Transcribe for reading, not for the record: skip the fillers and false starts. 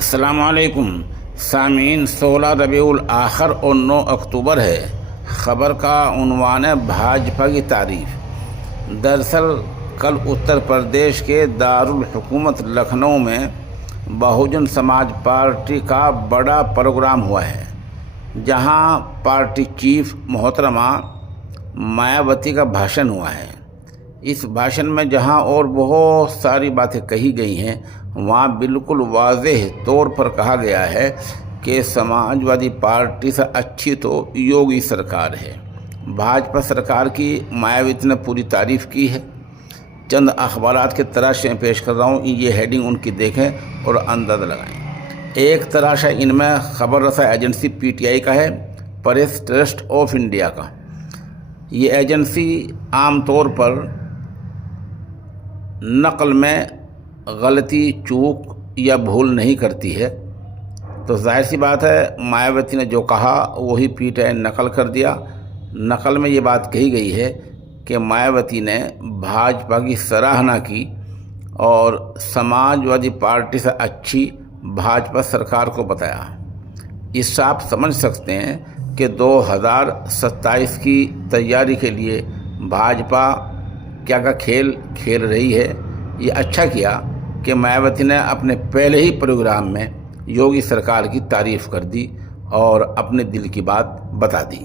السلام علیکم سامعین، 16 ربیع الاخر اور 9 اکتوبر ہے۔ خبر کا عنوان ہے بھاجپا کی تعریف۔ دراصل کل اتر پردیش کے دارالحکومت لکھنؤ میں بہوجن سماج پارٹی کا بڑا پروگرام ہوا ہے، جہاں پارٹی چیف محترمہ مایاوتی کا بھاشن ہوا ہے۔ اس بھاشن میں جہاں اور بہت ساری باتیں کہی گئی ہیں، وہاں بالکل واضح طور پر کہا گیا ہے کہ سماجوادی پارٹی سے اچھی تو یوگی سرکار ہے۔ بھاجپا سرکار کی مایاوتی نے پوری تعریف کی ہے۔ چند اخبارات کے تراشیں پیش کر رہا ہوں، یہ ہیڈنگ ان کی دیکھیں اور اندازہ لگائیں۔ ایک تراشا ان میں خبر رساں ایجنسی پی ٹی آئی کا ہے، پریس ٹرسٹ آف انڈیا کا۔ یہ ایجنسی عام طور پر نقل میں غلطی، چوک یا بھول نہیں کرتی ہے، تو ظاہر سی بات ہے مایاوتی نے جو کہا وہی پی ٹی آئی نے نقل کر دیا۔ نقل میں یہ بات کہی گئی ہے کہ مایاوتی نے بھاجپا کی سراہنا کی اور سماجوادی پارٹی سے اچھی بھاجپا سرکار کو بتایا۔ اس سے آپ سمجھ سکتے ہیں کہ 2027 کی تیاری کے لیے بھاجپا کیا کا کھیل کھیل رہی ہے۔ یہ اچھا کیا کہ مایاوتی نے اپنے پہلے ہی پروگرام میں یوگی سرکار کی تعریف کر دی اور اپنے دل کی بات بتا دی۔